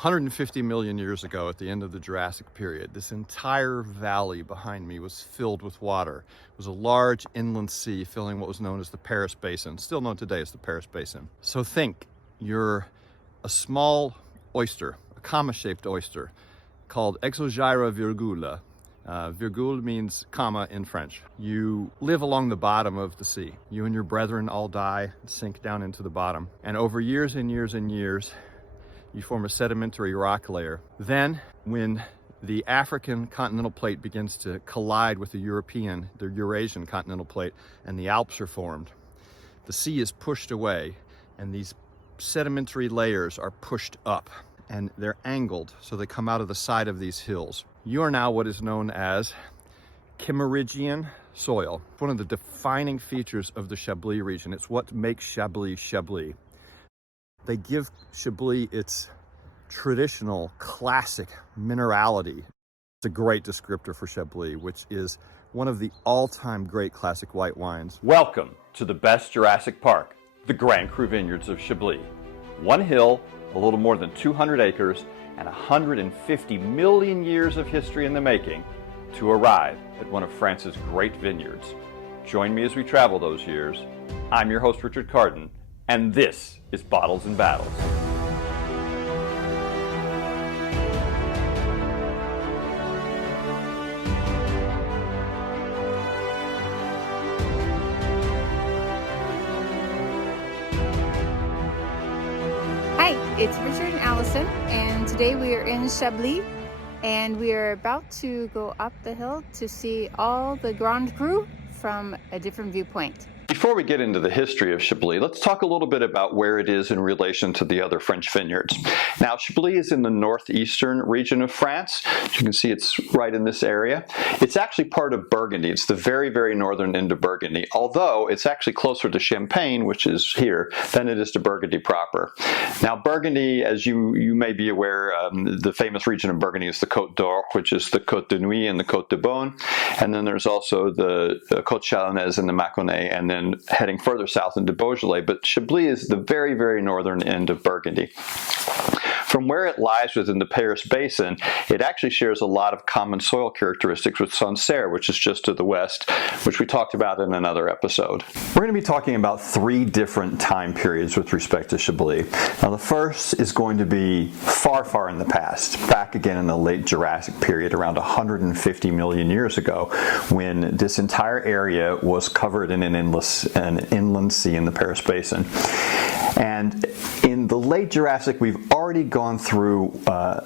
150 million years ago, at the end of the Jurassic period, this entire valley behind me was filled with water. It was a large inland sea filling what was known as the Paris Basin, still known today as the Paris Basin. So think, you're a small oyster, a comma-shaped oyster, called Exogyra virgula. Virgule means comma in French. You live along the bottom of the sea. You and your brethren all die, sink down into the bottom. And over years and years and years, you form a sedimentary rock layer. Then, when the African continental plate begins to collide with the Eurasian continental plate, and the Alps are formed, the sea is pushed away, and these sedimentary layers are pushed up, and they're angled, so they come out of the side of these hills. You are now what is known as Kimmeridgian soil. It's one of the defining features of the Chablis region. It's what makes Chablis Chablis. They give Chablis its traditional, classic minerality. It's a great descriptor for Chablis, which is one of the all-time great classic white wines. Welcome to the best Jurassic Park, the Grand Cru vineyards of Chablis. One hill, a little more than 200 acres, and 150 million years of history in the making to arrive at one of France's great vineyards. Join me as we travel those years. I'm your host, Richard Carden, and this is Bottles and Battles. Hi, it's Richard and Allison, and today we are in Chablis, and we are about to go up the hill to see all the Grand Cru from a different viewpoint. Before we get into the history of Chablis, let's talk a little bit about where it is in relation to the other French vineyards. Now, Chablis is in the northeastern region of France. As you can see, it's right in this area. It's actually part of Burgundy. It's the very, very northern end of Burgundy, although it's actually closer to Champagne, which is here, than it is to Burgundy proper. Now, Burgundy, as you may be aware, the famous region of Burgundy is the Côte d'Or, which is the Côte de Nuit and the Côte de Beaune, and then there's also the Côte Chalonnaise and the Mâconnais, and then heading further south into Beaujolais, but Chablis is the very, very northern end of Burgundy. From where it lies within the Paris Basin, it actually shares a lot of common soil characteristics with Sancerre, which is just to the west, which we talked about in another episode. We're going to be talking about three different time periods with respect to Chablis. Now, the first is going to be far, far in the past, back again in the late Jurassic period, around 150 million years ago, when this entire area was covered in an inland sea in the Paris Basin. And in the late Jurassic, we've already gone through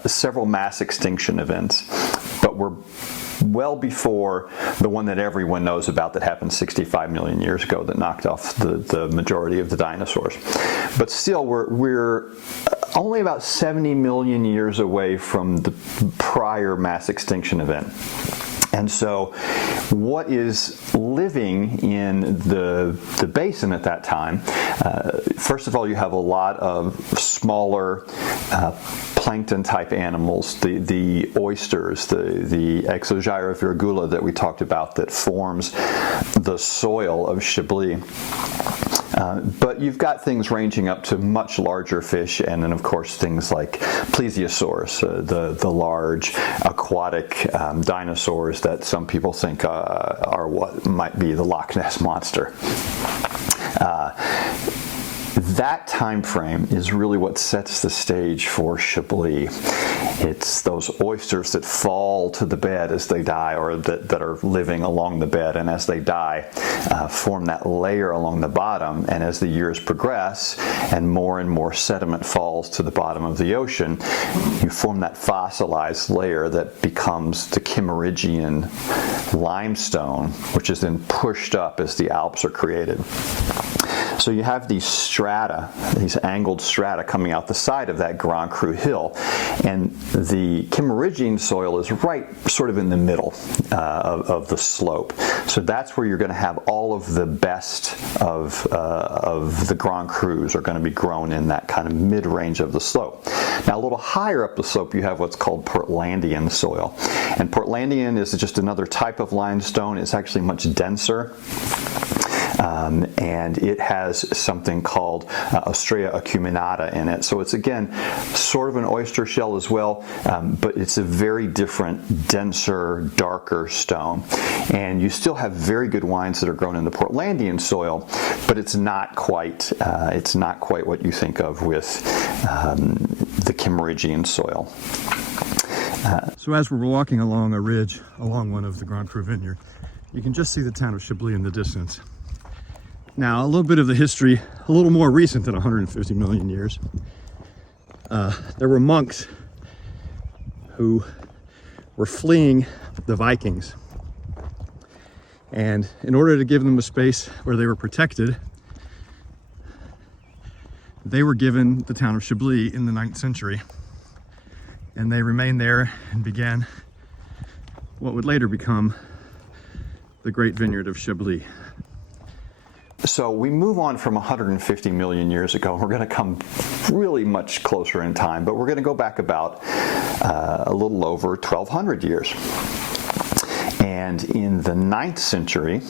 several mass extinction events, but we're well before the one that everyone knows about that happened 65 million years ago that knocked off the majority of the dinosaurs. But still, we're only about 70 million years away from the prior mass extinction event. And so what is living in the basin at that time, first of all, you have a lot of smaller plankton-type animals, the oysters, the Exogyra virgula that we talked about that forms the soil of Chablis. But you've got things ranging up to much larger fish, and then, of course, things like plesiosaurs, the large aquatic dinosaurs that some people think are what might be the Loch Ness Monster. That time frame is really what sets the stage for Chablis. It's those oysters that fall to the bed as they die, or that are living along the bed, and as they die, form that layer along the bottom. And as the years progress and more sediment falls to the bottom of the ocean, you form that fossilized layer that becomes the Kimmeridgian limestone, which is then pushed up as the Alps are created. So you have these strata, these angled strata coming out the side of that Grand Cru hill, and the Kimmeridgian soil is right sort of in the middle of the slope. So that's where you're going to have all of the best of the Grand Crus are going to be grown in that kind of mid-range of the slope. Now, a little higher up the slope, you have what's called Portlandian soil. And Portlandian is just another type of limestone. It's actually much denser. and it has something called Ostrea acuminata in it. So it's, again, sort of an oyster shell as well, but it's a very different, denser, darker stone. And you still have very good wines that are grown in the Portlandian soil, but it's not quite what you think of with the Kimmeridgian soil. So as we're walking along a ridge along one of the Grand Cru vineyard, you can just see the town of Chablis in the distance. Now, a little bit of the history, a little more recent than 150 million years. There were monks who were fleeing the Vikings. And in order to give them a space where they were protected, they were given the town of Chablis in the 9th century. And they remained there and began what would later become the Great Vineyard of Chablis. So we move on from 150 million years ago. We're going to come really much closer in time, but we're going to go back about a little over 1,200 years. And in the 9th century,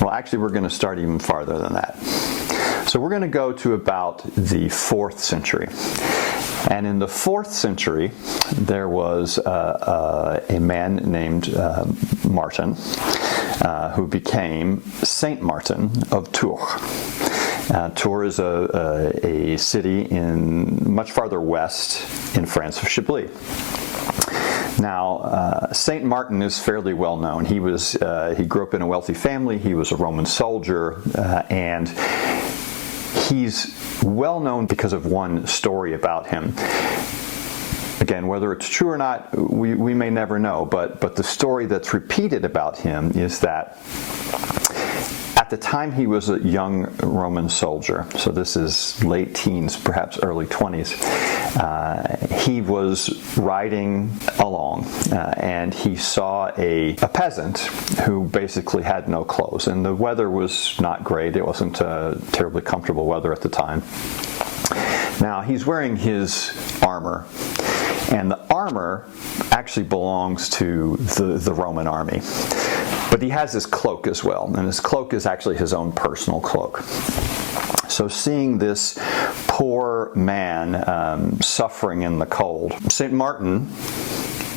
well, actually, we're going to start even farther than that. So we're going to go to about the 4th century. And in the 4th century, there was a man named Martin who became Saint Martin of Tours. Tours is a city in much farther west in France of Chablis. Now, Saint Martin is fairly well known. He grew up in a wealthy family. He was a Roman soldier, and he's well known because of one story about him. Again, whether it's true or not, we may never know, but the story that's repeated about him is that at the time he was a young Roman soldier, so this is late teens, perhaps early 20s, he was riding along and he saw a peasant who basically had no clothes, and the weather was not great. It wasn't terribly comfortable weather at the time. Now, he's wearing his armor, and the armor actually belongs to the Roman army. But he has his cloak as well, and his cloak is actually his own personal cloak. So seeing this poor man suffering in the cold, St. Martin,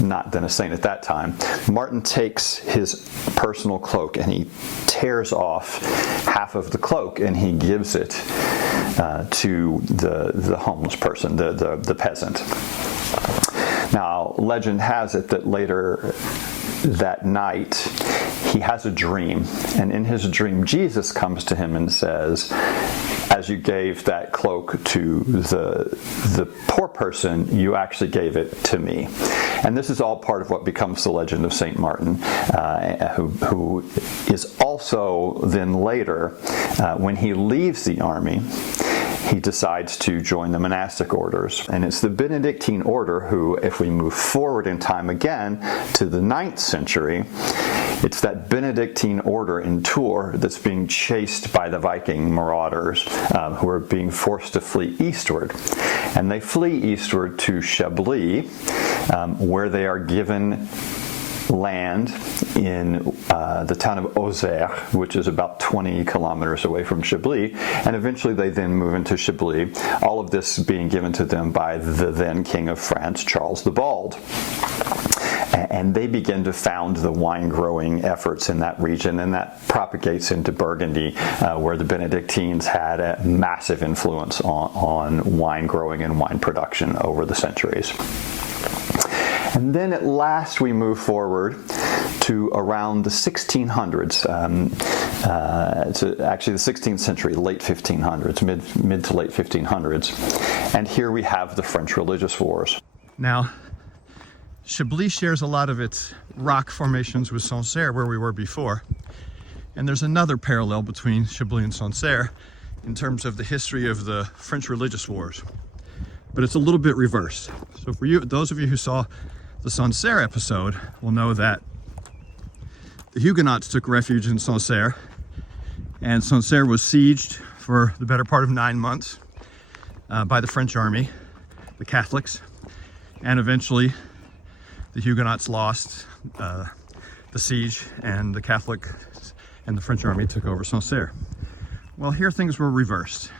not then a saint at that time, Martin takes his personal cloak and he tears off half of the cloak and he gives it to the homeless person, the peasant. Now, legend has it that later that night he has a dream, and in his dream Jesus comes to him and says, as you gave that cloak to the poor person, you actually gave it to me. And this is all part of what becomes the legend of Saint Martin, who is also then later, when he leaves the army, he decides to join the monastic orders. And it's the Benedictine order who, if we move forward in time again to the 9th century, it's that Benedictine order in Tours that's being chased by the Viking Marauders, who are being forced to flee eastward. And they flee eastward to Chablis, where they are given land in the town of Auxerre, which is about 20 kilometers away from Chablis, and eventually they then move into Chablis, all of this being given to them by the then King of France, Charles the Bald. And they begin to found the wine-growing efforts in that region, and that propagates into Burgundy, where the Benedictines had a massive influence on wine growing and wine production over the centuries. And then at last we move forward to around the 1600s, to actually the 16th century, late 1500s, mid to late 1500s. And here we have the French religious wars. Now, Chablis shares a lot of its rock formations with Sancerre, where we were before. And there's another parallel between Chablis and Sancerre in terms of the history of the French religious wars. But it's a little bit reversed. So for you, those of you who saw the Sancerre episode will know that the Huguenots took refuge in Sancerre, and Sancerre was sieged for the better part of 9 months by the French army, the Catholics, and eventually the Huguenots lost the siege, and the Catholics and the French army took over Sancerre. Well, here things were reversed.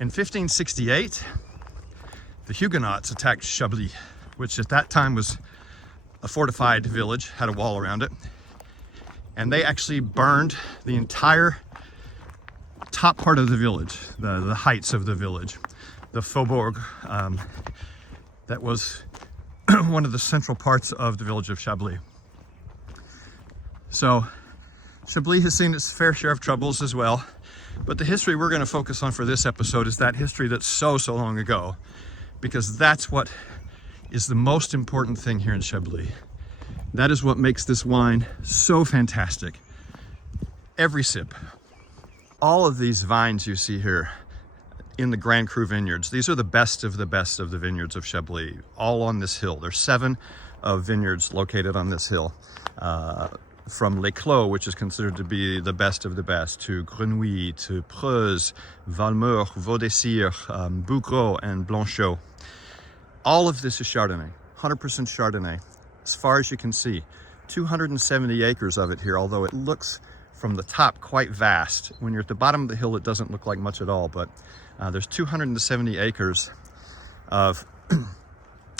In 1568, the Huguenots attacked Chablis, which at that time was a fortified village, had a wall around it, and they actually burned the entire top part of the village, the heights of the village, the faubourg, that was one of the central parts of the village of Chablis. So Chablis has seen its fair share of troubles as well, but the history we're going to focus on for this episode is that history that's so long ago, because that's what is the most important thing here in Chablis. That is what makes this wine so fantastic. Every sip. All of these vines you see here in the Grand Cru vineyards, these are the best of the vineyards of Chablis, all on this hill. There's 7 vineyards located on this hill. From Les Clos, which is considered to be the best of the best, to Grenouille, to Preuze, Valmeur, Vaudessire, Bougros, and Blanchot. All of this is Chardonnay, 100% Chardonnay, as far as you can see. 270 acres of it here, although it looks from the top quite vast. When you're at the bottom of the hill, it doesn't look like much at all, but there's 270 acres of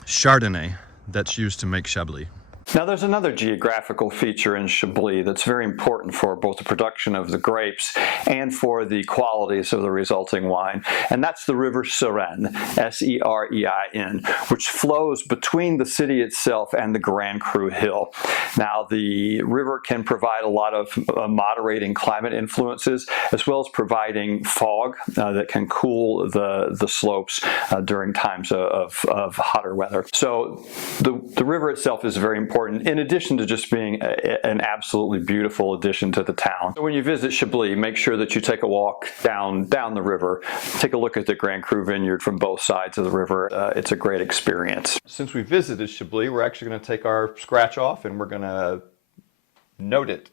Chardonnay that's used to make Chablis. Now there's another geographical feature in Chablis that's very important for both the production of the grapes and for the qualities of the resulting wine, and that's the river Serein, S-E-R-E-I-N, which flows between the city itself and the Grand Cru Hill. Now the river can provide a lot of moderating climate influences, as well as providing fog that can cool the slopes during times of hotter weather. So the river itself is very important, in addition to just being an absolutely beautiful addition to the town. So when you visit Chablis, make sure that you take a walk down the river. Take a look at the Grand Cru vineyard from both sides of the river. It's a great experience. Since we visited Chablis, we're actually going to take our scratch off and we're going to note it.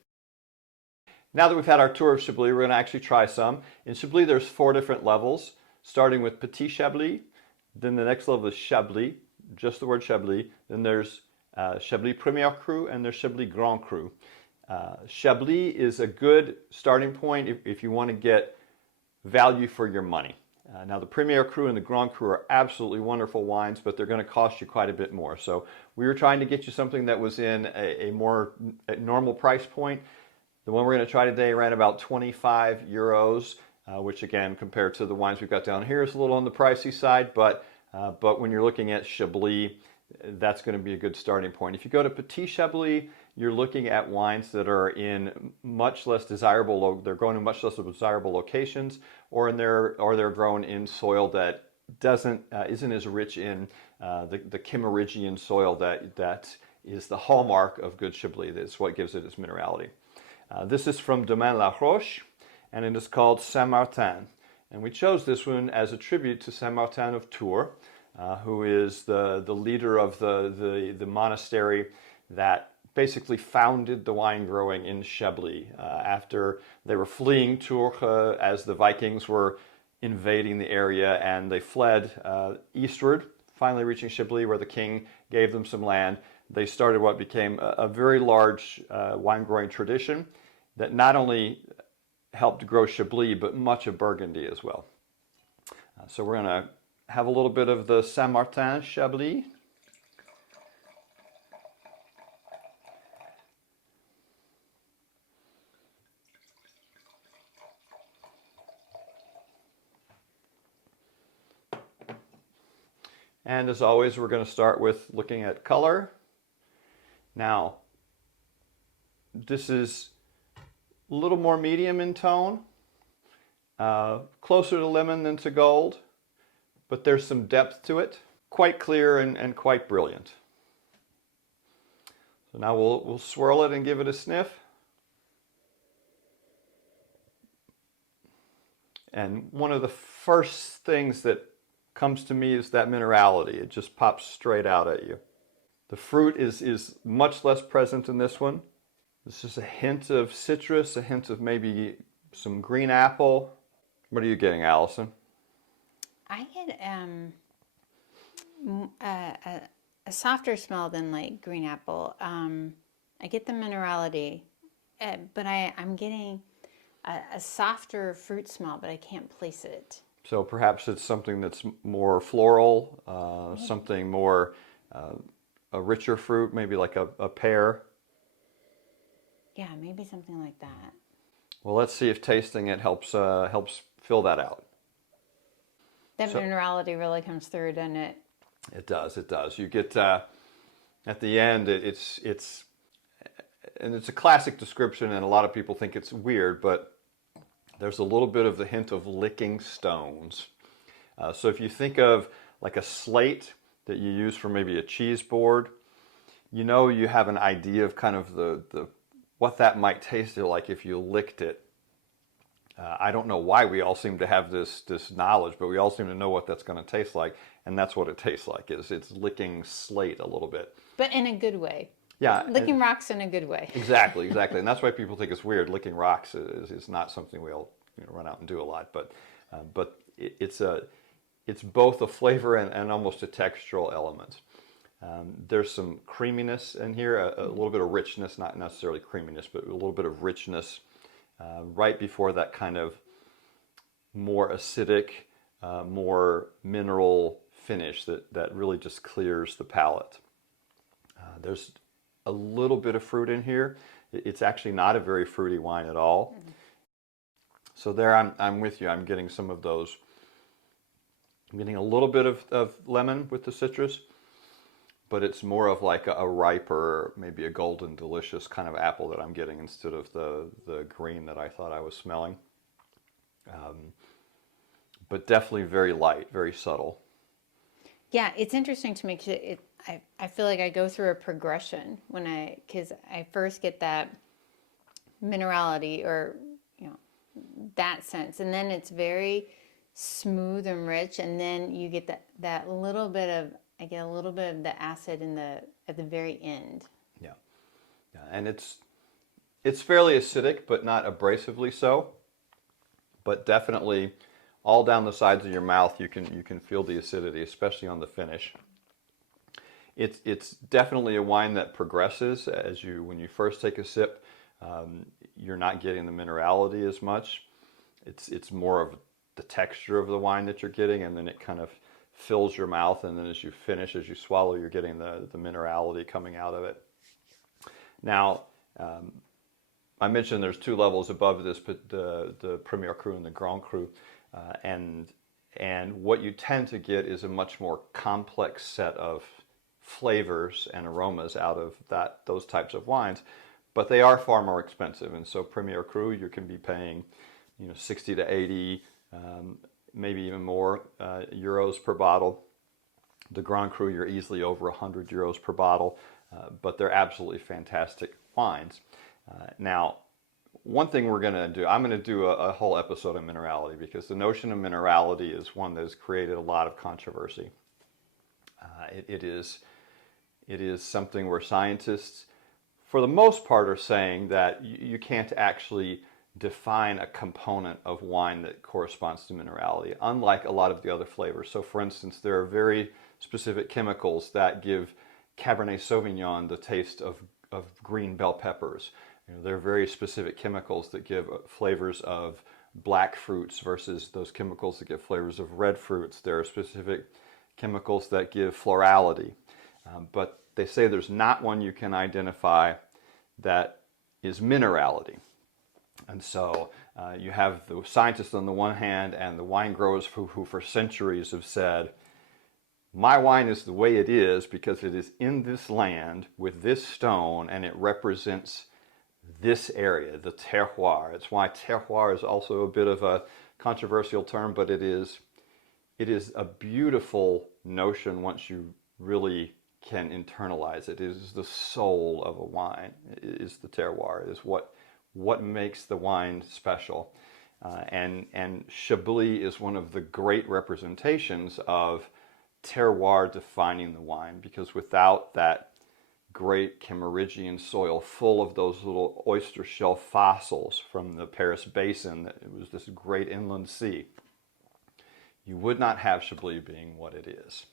Now that we've had our tour of Chablis, we're going to actually try some. In Chablis, there's 4 different levels, starting with Petit Chablis. Then the next level is Chablis, just the word Chablis. Then there's Chablis Premier Cru, and there's Chablis Grand Cru. Chablis is a good starting point if you want to get value for your money. Now the Premier Cru and the Grand Cru are absolutely wonderful wines, but they're going to cost you quite a bit more. So we were trying to get you something that was in a more normal price point. The one we're going to try today ran about 25 euros, which again, compared to the wines we've got down here, is a little on the pricey side, but when you're looking at Chablis, that's going to be a good starting point. If you go to Petit Chablis, you're looking at wines that are in much less desirable, they're grown in much less desirable locations, or they're grown in soil that isn't as rich in the Kimmeridgian soil that is the hallmark of good Chablis. That's what gives it its minerality. This is from Domaine La Roche, and it is called Saint Martin. And we chose this one as a tribute to Saint Martin of Tours, who is the leader of the monastery that basically founded the wine growing in Chablis after they were fleeing Tours as the Vikings were invading the area, and they fled eastward, finally reaching Chablis where the king gave them some land. They started what became a very large wine growing tradition that not only helped grow Chablis but much of Burgundy as well. So we're going to have a little bit of the Saint Martin Chablis. And as always, we're going to start with looking at color. Now, this is a little more medium in tone, closer to lemon than to gold, but there's some depth to it, quite clear and quite brilliant. So now we'll swirl it and give it a sniff. And one of the first things that comes to me is that minerality. It just pops straight out at you. The fruit is much less present in this one. This is a hint of citrus, a hint of maybe some green apple. What are you getting, Allison? I get a softer smell than like green apple. I get the minerality but I'm getting a softer fruit smell, but I can't place it. So perhaps it's something that's more floral, something more a richer fruit, maybe like a pear. Yeah, maybe something like that. Well, let's see if tasting it helps fill that out. That So minerality really comes through, doesn't it? it does. It does. You get at the end. It's and it's a classic description, and a lot of people think it's weird, but there's a little bit of the hint of licking stones. So if you think of like a slate that you use for maybe a cheese board, you know you have an idea of kind of the what that might taste like if you licked it. I don't know why we all seem to have this knowledge, but we all seem to know what that's going to taste like, and that's what it tastes like. It's licking slate a little bit. But in a good way. Yeah, Licking rocks in a good way. exactly, and that's why people think it's weird. Licking rocks is not something we'll run out and do a lot, but it's both a flavor and almost a textural element. There's some creaminess in here, a little bit of richness, not necessarily creaminess, but a little bit of richness right before that kind of more acidic, more mineral finish that really just clears the palate. There's a little bit of fruit in here. It's actually not a very fruity wine at all. Mm-hmm. So there I'm with you. I'm getting some of those. I'm getting a little bit of lemon with the citrus, but it's more of like a riper, maybe a golden delicious kind of apple that I'm getting instead of the green that I thought I was smelling. But definitely very light, very subtle. Yeah, it's interesting to me because I feel like I go through a progression because I first get that minerality or that sense, and then it's very smooth and rich, and then you get that little bit of I get a little bit of the acid at the very end. Yeah, and it's fairly acidic, but not abrasively so. But definitely, all down the sides of your mouth, you can feel the acidity, especially on the finish. It's definitely a wine that progresses when you first take a sip. You're not getting the minerality as much. It's more of the texture of the wine that you're getting, and then it kind of fills your mouth, and then as you finish, as you swallow, you're getting the minerality coming out of it. Now, I mentioned there's two levels above this, but the Premier Cru and the Grand Cru, and what you tend to get is a much more complex set of flavors and aromas out of those types of wines, but they are far more expensive. And so Premier Cru, you can be paying 60 to 80, maybe even more euros per bottle. The Grand Cru, you're easily over 100 euros per bottle, but they're absolutely fantastic wines. Now, one thing we're going to do, I'm going to do a whole episode on minerality, because the notion of minerality is one that has created a lot of controversy. It is something where scientists, for the most part, are saying that you can't actually define a component of wine that corresponds to minerality, unlike a lot of the other flavors. So for instance, there are very specific chemicals that give Cabernet Sauvignon the taste of green bell peppers. There are very specific chemicals that give flavors of black fruits versus those chemicals that give flavors of red fruits. There are specific chemicals that give florality. But they say there's not one you can identify that is minerality. And so you have the scientists on the one hand and the wine growers who for centuries have said, my wine is the way it is because it is in this land with this stone and it represents this area, the terroir. It's why terroir is also a bit of a controversial term, but it is a beautiful notion once you really can internalize it. It is the soul of a wine, it is the terroir, it is what makes the wine special. And Chablis is one of the great representations of terroir defining the wine, because without that great Cameroonian soil full of those little oyster shell fossils from the Paris Basin, it was this great inland sea, you would not have Chablis being what it is.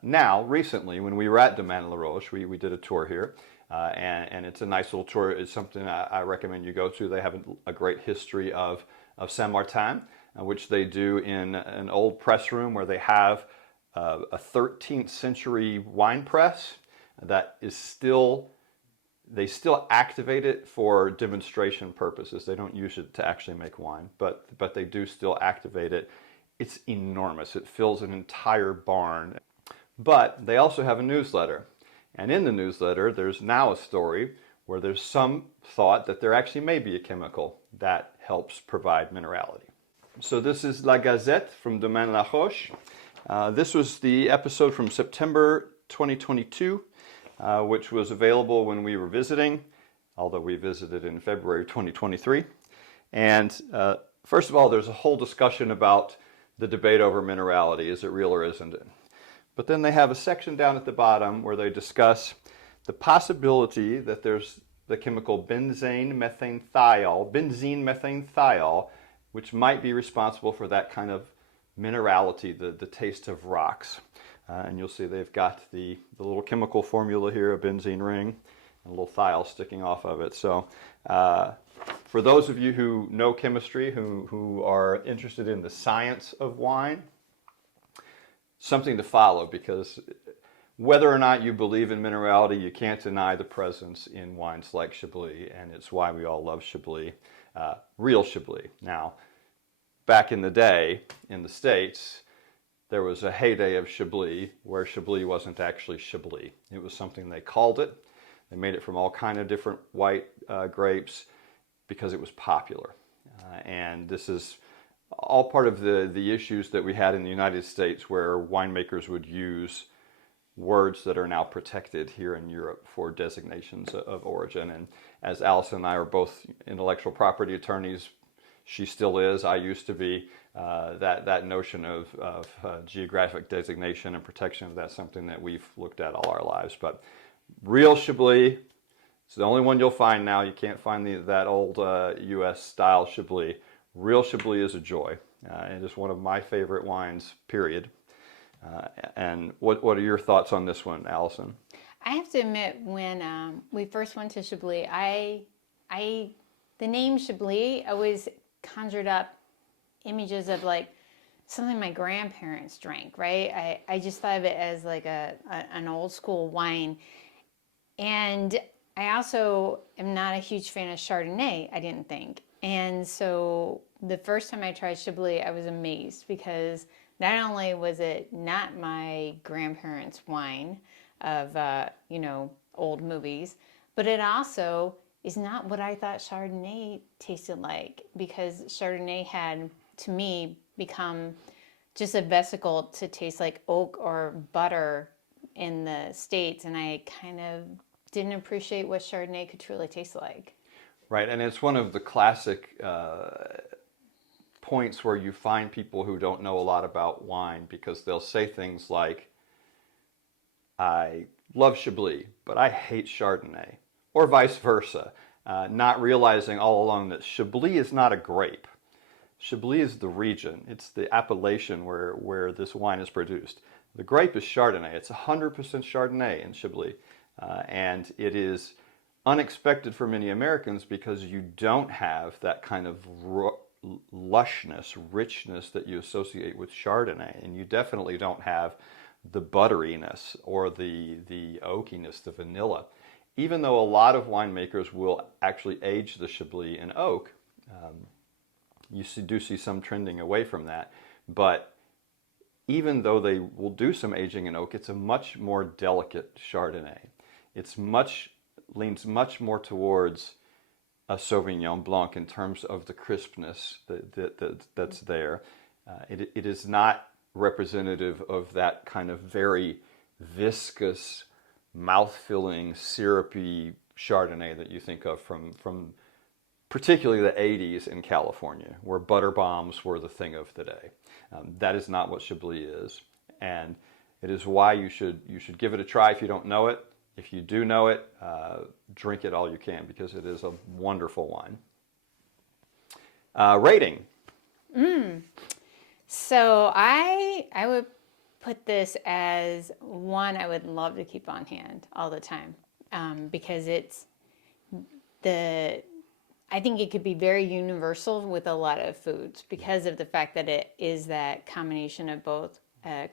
Now, recently, when we were at Domaine La Roche, we did a tour here, and it's a nice little tour. It's something I recommend you go to. They have a great history of Saint Martin, which they do in an old press room where they have a 13th century wine press that is still, they still activate it for demonstration purposes. They don't use it to actually make wine, but they do still activate it. It's enormous. It fills an entire barn. But they also have a newsletter. And in the newsletter, there's now a story where there's some thought that there actually may be a chemical that helps provide minerality. So this is La Gazette from Domaine La Roche. This was the episode from September 2022, which was available when we were visiting, although we visited in February 2023. And first of all, there's a whole discussion about the debate over minerality. Is it real or isn't it? But then they have a section down at the bottom where they discuss the possibility that there's the chemical benzene methanethiol, which might be responsible for that kind of minerality, the taste of rocks. And you'll see they've got the little chemical formula here, a benzene ring, and a little thiol sticking off of it. So for those of you who know chemistry, who are interested in the science of wine, something to follow, because whether or not you believe in minerality, you can't deny the presence in wines like Chablis, and it's why we all love Chablis, real Chablis. Now, back in the day, in the States, there was a heyday of Chablis where Chablis wasn't actually Chablis. It was something they called it. They made it from all kind of different white grapes because it was popular. And this is all part of the issues that we had in the United States, where winemakers would use words that are now protected here in Europe for designations of origin. And as Allison and I are both intellectual property attorneys, she still is, I used to be, that notion of geographic designation and protection, that's something that we've looked at all our lives. But real Chablis, it's the only one you'll find now. You can't find that old US style Chablis. Real Chablis is a joy. It is one of my favorite wines, period. And what are your thoughts on this one, Allison? I have to admit, when we first went to Chablis, the name Chablis always conjured up images of like something my grandparents drank, right? I just thought of it as like an old school wine. And I also am not a huge fan of Chardonnay, I didn't think. And so the first time I tried Chablis, I was amazed, because not only was it not my grandparents' wine of, old movies, but it also is not what I thought Chardonnay tasted like, because Chardonnay had, to me, become just a vesicle to taste like oak or butter in the States, and I kind of didn't appreciate what Chardonnay could truly taste like. Right, and it's one of the classic points where you find people who don't know a lot about wine, because they'll say things like, I love Chablis, but I hate Chardonnay, or vice versa, not realizing all along that Chablis is not a grape. Chablis is the region. It's the appellation where this wine is produced. The grape is Chardonnay. It's 100% Chardonnay in Chablis, and it is unexpected for many Americans because you don't have that kind of lushness, richness that you associate with Chardonnay, and you definitely don't have the butteriness or the oakiness, the vanilla. Even though a lot of winemakers will actually age the Chablis in oak, you do see some trending away from that. But even though they will do some aging in oak, it's a much more delicate Chardonnay. It's leans much more towards a Sauvignon Blanc in terms of the crispness that's there. It is not representative of that kind of very viscous, mouth-filling, syrupy Chardonnay that you think of from particularly the 80s in California, where butter bombs were the thing of the day. That is not what Chablis is, and it is why you should give it a try if you don't know it. If you do know it, drink it all you can, because it is a wonderful wine. Rating. So I would put this as one I would love to keep on hand all the time. because I think it could be very universal with a lot of foods because of the fact that it is that combination of both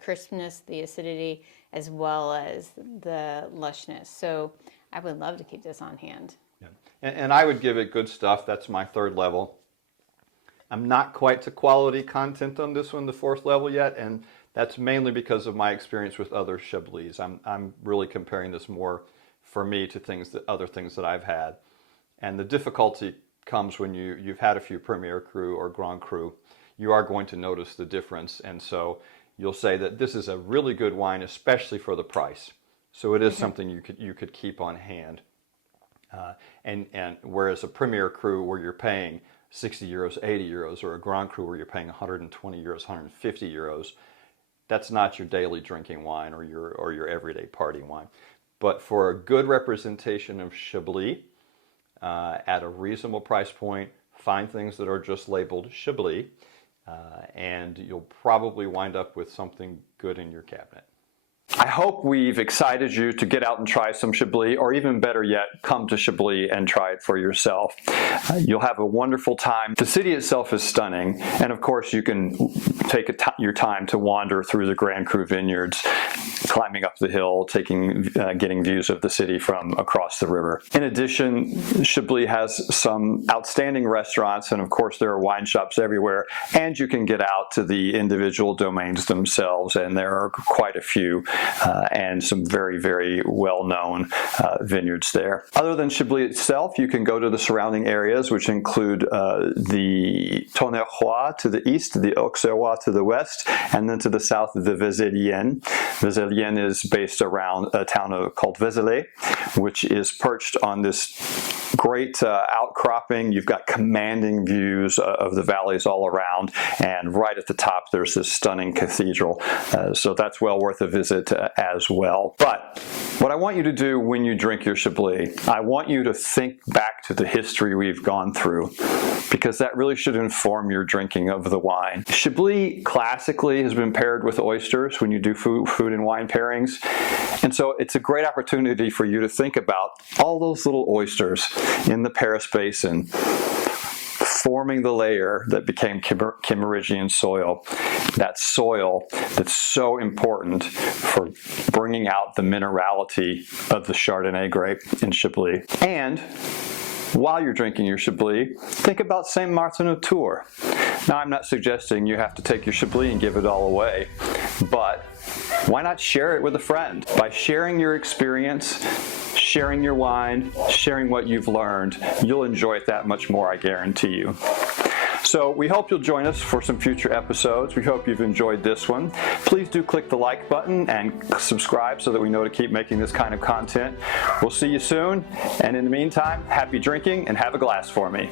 crispness, the acidity, as well as the lushness. So I would love to keep this on hand. Yeah. And I would give it good stuff. That's my third level. I'm not quite to quality content on this one, the fourth level yet, and that's mainly because of my experience with other Chablis. I'm really comparing this more for me to other things that I've had. And the difficulty comes when you've had a few Premier Cru or Grand Cru. You are going to notice the difference, and so you'll say that this is a really good wine, especially for the price. So it is something you could keep on hand. And whereas a Premier Cru where you're paying 60 euros, 80 euros, or a Grand Cru where you're paying 120 euros, 150 euros, that's not your daily drinking wine or your everyday party wine. But for a good representation of Chablis, at a reasonable price point, find things that are just labeled Chablis, and you'll probably wind up with something good in your cabinet. I hope we've excited you to get out and try some Chablis, or even better yet, come to Chablis and try it for yourself. You'll have a wonderful time. The city itself is stunning, and of course you can take your time to wander through the Grand Cru vineyards, climbing up the hill, getting views of the city from across the river. In addition, Chablis has some outstanding restaurants, and of course there are wine shops everywhere, and you can get out to the individual domains themselves, and there are quite a few. And some very, very well-known vineyards there. Other than Chablis itself, you can go to the surrounding areas, which include the Tonnerrois to the east, the Auxerrois to the west, and then to the south, the Vézélienne. Vézélienne is based around a town called Vézelay, which is perched on this great outcropping. You've got commanding views of the valleys all around, and right at the top there's this stunning cathedral. So that's well worth a visit as well. But what I want you to do when you drink your Chablis, I want you to think back to the history we've gone through, because that really should inform your drinking of the wine. Chablis classically has been paired with oysters when you do food and wine pairings, and so it's a great opportunity for you to think about all those little oysters in the Paris Basin forming the layer that became Kimmeridgian soil. That soil that's so important for bringing out the minerality of the Chardonnay grape in Chablis. And while you're drinking your Chablis, think about Saint Martin of Tours. Now, I'm not suggesting you have to take your Chablis and give it all away, but why not share it with a friend? By sharing your experience, sharing your wine, sharing what you've learned, you'll enjoy it that much more, I guarantee you. So we hope you'll join us for some future episodes. We hope you've enjoyed this one. Please do click the like button and subscribe so that we know to keep making this kind of content. We'll see you soon, and in the meantime, happy drinking and have a glass for me.